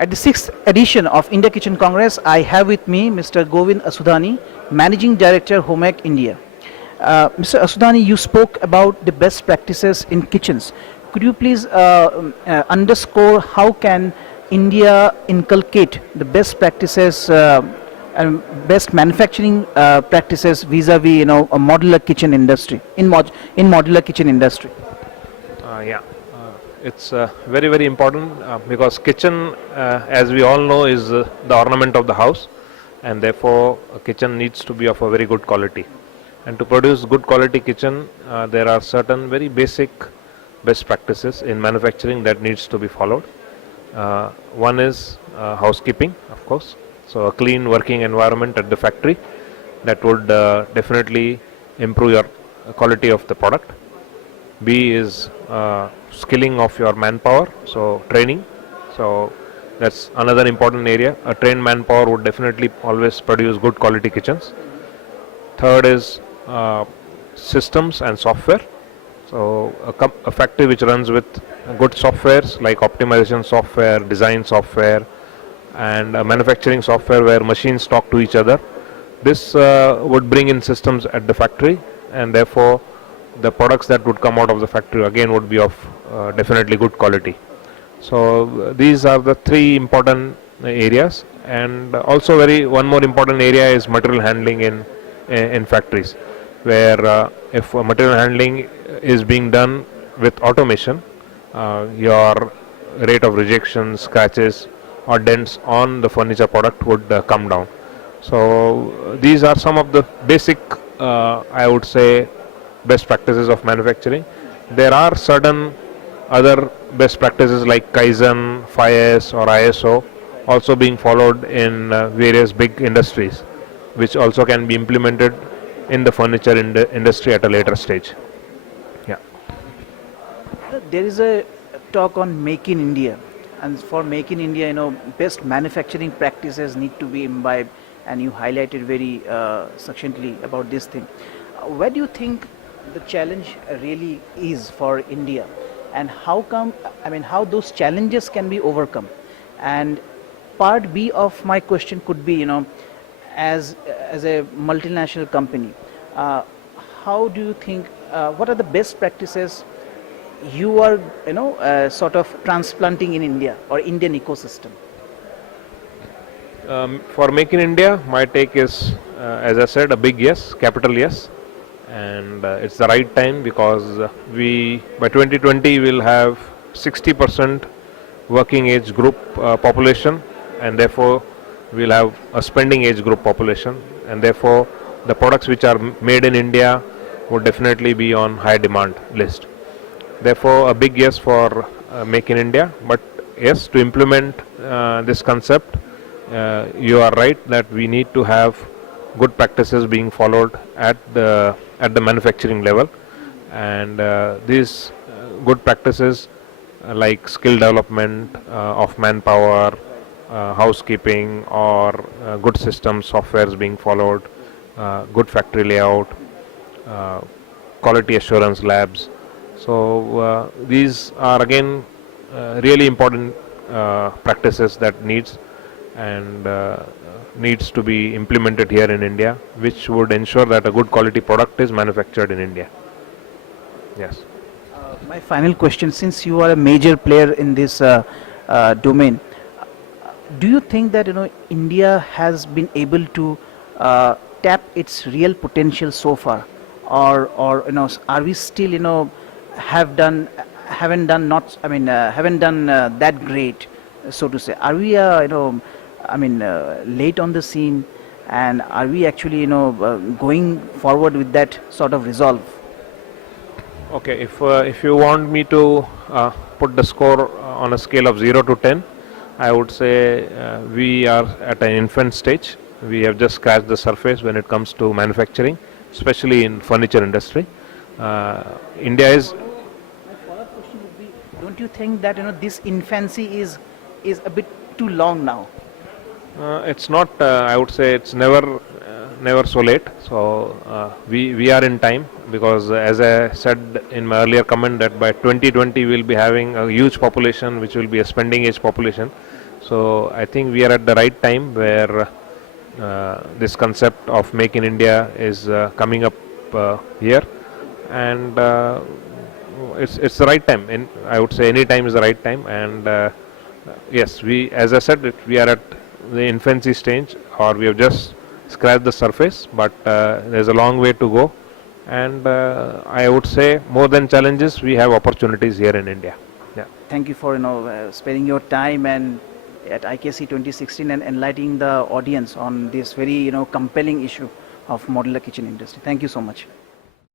At the 6th edition of India Kitchen Congress, I have with me Mr. Govind Assudani, Managing Director, Homag, India. Mr. Asudani, you spoke about the best practices in kitchens. Could you please underscore how can India inculcate the best practices and best manufacturing practices vis-a-vis, a modular kitchen industry in modular kitchen industry? Yeah, it's very, very important because kitchen, as we all know, is the ornament of the house, and therefore a kitchen needs to be of a very good quality. And to produce good quality kitchen, there are certain very basic best practices in manufacturing that needs to be followed. One is housekeeping, of course. So a clean working environment at the factory that would definitely improve your quality of the product. B is skilling of your manpower, so training. So that's another important area. A trained manpower would definitely always produce good quality kitchens. Third is systems and software. So a factory which runs with good softwares like optimization software, design software, and manufacturing software where machines talk to each other. This would bring in systems at the factory, and therefore the products that would come out of the factory again would be of definitely good quality. So these are the three important areas, and also one more important area is material handling in factories, where if material handling is being done with automation, your rate of rejections, scratches or dents on the furniture product would come down. So these are some of the basic, I would say, best practices of manufacturing. There are certain other best practices like Kaizen, 5S or ISO also being followed in various big industries, which also can be implemented in the furniture industry at a later stage. Yeah. There is a talk on Make in India, and for Make in India, best manufacturing practices need to be imbibed, and you highlighted very succinctly about this thing. Where do you think the challenge really is for India, and how those challenges can be overcome? And part B of my question could be, as a multinational company, how do you think, what are the best practices you are sort of transplanting in India or Indian ecosystem? For Make in India, my take is, as I said, a big yes, capital yes, and it's the right time because we by 2020 will have 60% working age group population, and therefore we'll have a spending age group population, and therefore the products which are made in India would definitely be on high demand list. Therefore a big yes for Make in India. But yes, to implement this concept, you are right that we need to have good practices being followed at the manufacturing level, and these good practices like skill development of manpower, housekeeping, or good systems, softwares being followed, good factory layout, quality assurance labs. So these are again really important practices that needs to be implemented here in India, which would ensure that a good quality product is manufactured in India. Yes. My final question, since you are a major player in this domain, do you think that India has been able to tap its real potential so far, or are we still haven't done that great, so to say? Are we late on the scene, and are we actually going forward with that sort of resolve? Okay, if you want me to put the score on a scale of 0 to 10, I would say we are at an infant stage. We have just scratched the surface when it comes to manufacturing, especially in furniture industry. India is. My follow-up question would be: don't you think that this infancy is a bit too long now? It's not. I would say it's never so late. So we are in time, because as I said in my earlier comment that by 2020 we'll be having a huge population which will be a spending age population. So I think we are at the right time where this concept of Make in India is coming up here, and it's the right time. I would say any time is the right time, and yes, as I said, we are at the infancy stage, or we have just scratched the surface, but there's a long way to go, and I would say more than challenges, we have opportunities here in India. Yeah. Thank you for sparing your time and at IKC 2016 and enlightening the audience on this very compelling issue of modular kitchen industry. Thank you so much.